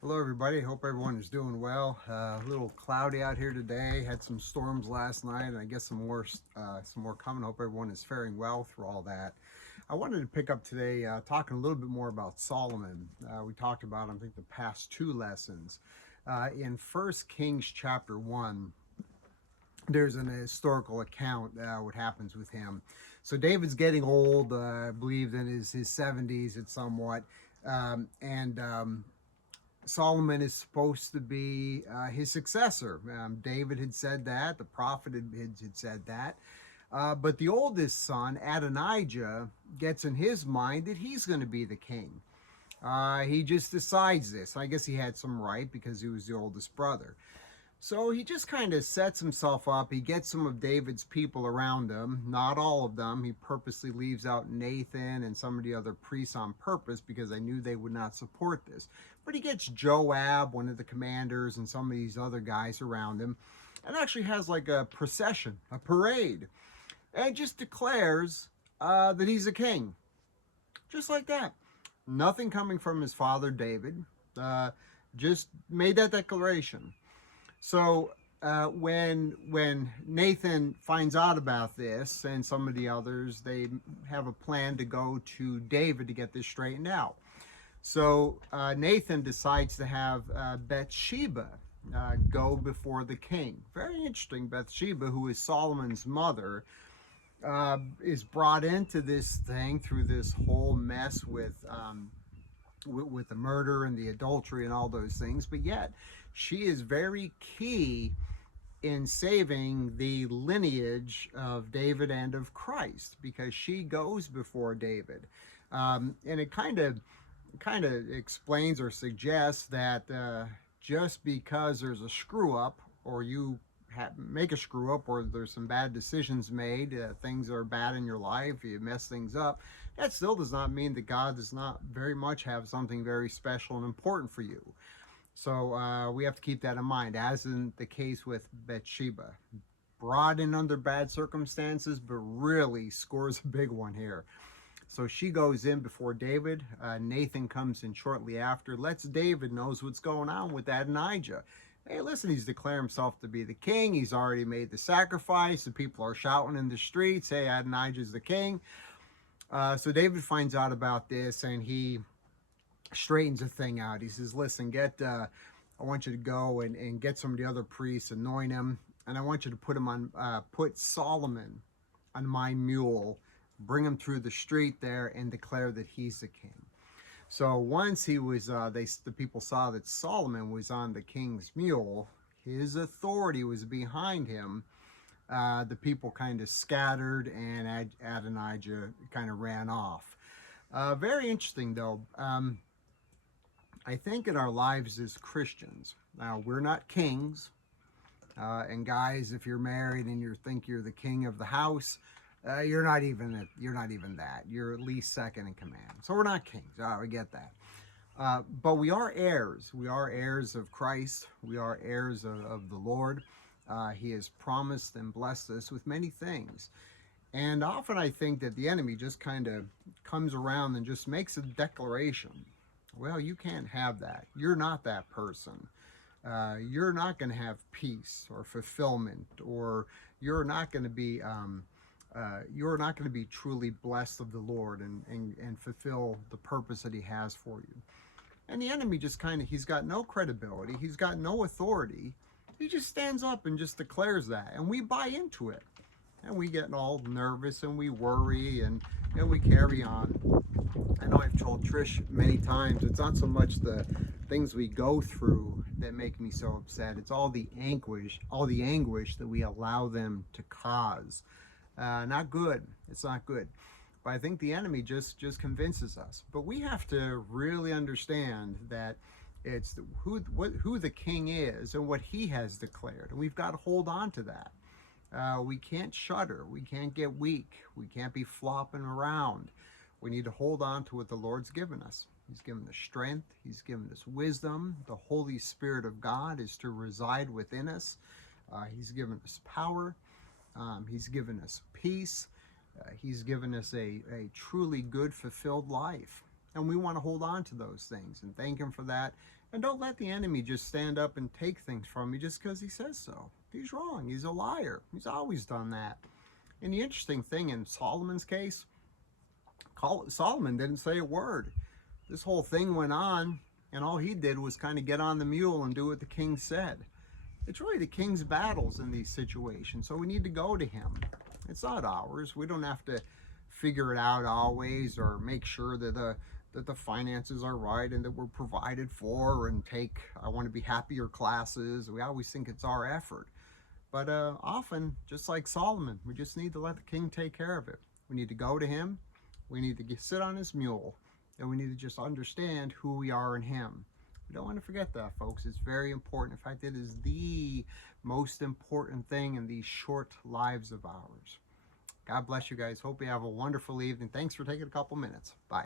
Hello everybody, hope everyone is doing well. A little cloudy out here today, had some storms last night, and I guess some more coming. Hope everyone is faring well through all that. I wanted to pick up today talking a little bit more about Solomon. We talked about, I think, the past two lessons. In First Kings chapter 1, there's an historical account what happens with him. So David's getting old, I believe in his 70s it's somewhat, and Solomon is supposed to be his successor. David had said that, the prophet had said that. But the oldest son, Adonijah, gets in his mind that he's going to be the king. He just decides this. I guess he had some right because he was the oldest brother. So he just kind of sets himself up. He gets some of David's people around him, not all of them. He purposely leaves out Nathan and some of the other priests on purpose because I knew they would not support this. But he gets Joab, one of the commanders, and some of these other guys around him, and actually has like a procession, a parade, and just declares that he's a king. Just like that. Nothing coming from his father David. Just made that declaration. So when Nathan finds out about this and some of the others, they have a plan to go to David to get this straightened out. So Nathan decides to have Bathsheba go before the king. Very interesting. Bathsheba, who is Solomon's mother, is brought into this thing through this whole mess with the murder and the adultery and all those things, but yet she is very key in saving the lineage of David and of Christ because she goes before David, and it kind of explains or suggests that just because there's a screw up or you make a screw up or there's some bad decisions made, things are bad in your life, you mess things up, that still does not mean that God does not very much have something very special and important for you. So we have to keep that in mind, as in the case with Bathsheba. Brought in under bad circumstances, but really scores a big one here. So she goes in before David. Nathan comes in shortly after, lets David knows what's going on with Adonijah. Hey, listen, he's declared himself to be the king. He's already made the sacrifice. The people are shouting in the streets, hey, Adonijah's the king. So David finds out about this and he straightens the thing out. He says, listen, I want you to go and get some of the other priests, anoint him, and I want you to put Solomon on my mule, bring him through the street there and declare that he's the king. So once he was, the people saw that Solomon was on the king's mule, his authority was behind him. The people kind of scattered and Adonijah kind of ran off. Very interesting though. I think in our lives as Christians, now we're not kings. And guys, if you're married and you think you're the king of the house, you're not even that. You're at least second in command. So we're not kings. We get that. But we are heirs. We are heirs of Christ. We are heirs of the Lord. He has promised and blessed us with many things. And often I think that the enemy just kind of comes around and just makes a declaration. Well, you can't have that. You're not that person. You're not going to have peace or fulfillment, or you're not going to be truly blessed of the Lord and fulfill the purpose that he has for you. And the enemy just he's got no credibility. He's got no authority. He just stands up and just declares that. And we buy into it. And we get all nervous and we worry and we carry on. I know I've told Trish many times, it's not so much the things we go through that make me so upset. It's all the anguish that we allow them to cause. Not good. It's not good. But I think the enemy just convinces us. But we have to really understand that it's who the king is and what he has declared. And we've got to hold on to that. We can't shudder. We can't get weak. We can't be flopping around. We need to hold on to what the Lord's given us. He's given us strength. He's given us wisdom. The Holy Spirit of God is to reside within us. He's given us power. He's given us peace. He's given us a truly good, fulfilled life. And we want to hold on to those things and thank him for that. And don't let the enemy just stand up and take things from you just because he says so. He's wrong. He's a liar. He's always done that. And the interesting thing in Solomon's case, Solomon didn't say a word. This whole thing went on, and all he did was kind of get on the mule and do what the king said. It's really the king's battles in these situations, so we need to go to him. It's not ours. We don't have to figure it out always, or make sure that the finances are right and that we're provided for, and take I want to be happier classes. We always think it's our effort. But often, just like Solomon, we just need to let the king take care of it. We need to go to him. We need to sit on his mule. And we need to just understand who we are in him. We don't want to forget that, folks. It's very important. In fact, it is the most important thing in these short lives of ours. God bless you guys. Hope you have a wonderful evening. Thanks for taking a couple minutes. Bye.